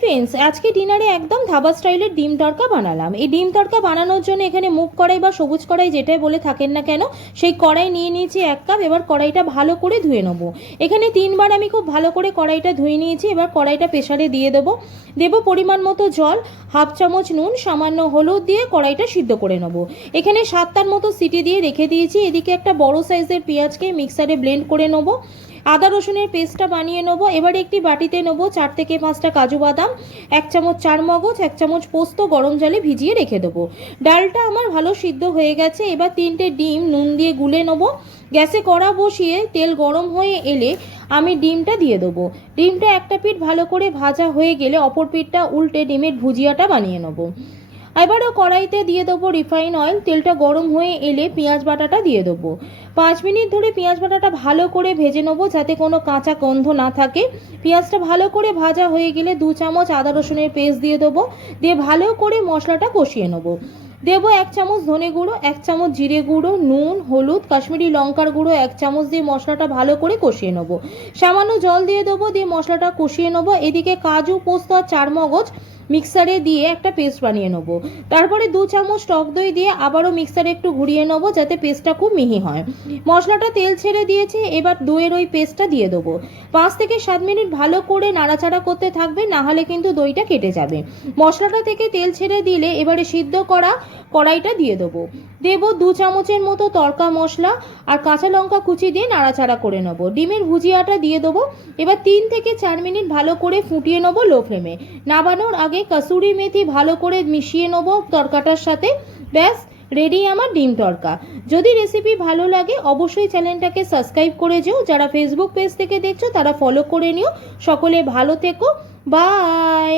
Friends, আজকে ডিনারে একদম ধাবা স্টাইলের ডিম তড়কা বানালাম। এই ডিম তড়কা বানানোর জন্য এখানে মুগ কড়াই বা সবুজ কড়াই যেটাই বলে থাকেন না কেন, সেই কড়াই নিয়ে নিয়েছি 1 কাপ। এবার কড়াইটা ভালো করে ধুয়ে নেবো। এখানে 3বার আমি খুব ভালো করে কড়াইটা ধুয়ে নিয়েছি। এবার কড়াইটা প্রেসারে দিয়ে দেবো পরিমাণ মতো জল, হাফ চামচ নুন, সামান্য হলুদ দিয়ে কড়াইটা সিদ্ধ করে নেবো। এখানে 7টার মতো সিটি দিয়ে রেখে দিয়েছি। এদিকে একটা বড় সাইজের পেঁয়াজকে মিক্সারে ব্লেন্ড করে নেবো। আদা রসুনের পেস্টটা বানিয়ে নেবো। এবার একটি বাটিতে নেবো 4 থেকে 5টা কাজু বাদাম, 1 চামচ চারমগজ, 1 চামচ পোস্ত গরম জলে ভিজিয়ে রেখে দেবো। ডালটা আমার ভালো সিদ্ধ হয়ে গেছে। এবার 3টে ডিম নুন দিয়ে গুলে নেবো। গ্যাসে কড়া বসিয়ে তেল গরম হয়ে এলে আমি ডিমটা দিয়ে দেবো। ডিমটা একটা পিঠ ভালো করে ভাজা হয়ে গেলে অপর পিঠটা উল্টে ডিমের ভুজিয়াটা বানিয়ে নেবো। এবারও কড়াইতে দিয়ে দেবো রিফাইন অয়েল। তেলটা গরম হয়ে এলে পেঁয়াজ বাটাটা দিয়ে দেবো। 5 মিনিট ধরে পেঁয়াজ বাটাটা ভালো করে ভেজে নেবো যাতে কোনো কাঁচা গন্ধ না থাকে। পেঁয়াজটা ভালো করে ভাজা হয়ে গেলে 2 চামচ আদা রসুনের পেস্ট দিয়ে দেবো। দিয়ে ভালো করে মশলাটা কষিয়ে নেবো। দেবো 1 চামচ ধনে গুঁড়ো, 1 চামচ জিরে গুঁড়ো, নুন, হলুদ, কাশ্মীরি লঙ্কার গুঁড়ো 1 চামচ দিয়ে মশলাটা ভালো করে কষিয়ে নেবো। সামান্য জল দিয়ে দেবো, দিয়ে মশলাটা কষিয়ে নেবো। এদিকে কাজু, পোস্ত আর চারমগজ মিক্সারে দিয়ে একটা পেস্ট বানিয়ে নেবো। তারপরে 2 চামচ টক দই দিয়ে আবারও মিক্সারে একটু ঘুরিয়ে নেবো যাতে পেস্টটা খুব মিহি হয়। মশলাটা তেল ছেড়ে দিয়েছে। এবার দইয়ের ওই পেস্টটা দিয়ে দেবো। 5 থেকে 7 মিনিট ভালো করে নাড়াচাড়া করতে থাকবে, না হলে কিন্তু দইটা কেটে যাবে। মশলাটা থেকে তেল ছেড়ে দিলে এবারে সিদ্ধ করা কড়াইটা দিয়ে দেবো 2 চামচের মতো তড়কা মশলা আর কাঁচা লঙ্কা কুচি দিয়ে নাড়াচাড়া করে নেবো। ডিমের ভুজিয়াটা দিয়ে দেবো। এবার 3 থেকে 4 মিনিট ভালো করে ফুটিয়ে নেবো লো ফ্লেমে। নামানোর আগে কসুরি মেথি ভালো করে মিশিয়ে নেবো তড়কাটার সাথে। ব্যাস, রেডি আমার ডিম তড়কা। যদি রেসিপি ভালো লাগে অবশ্যই চ্যানেলটাকে সাবস্ক্রাইব করে যেও। যারা ফেসবুক পেজ থেকে দেখছো তারা ফলো করে নিও। সকলে ভালো থেকো। বাই।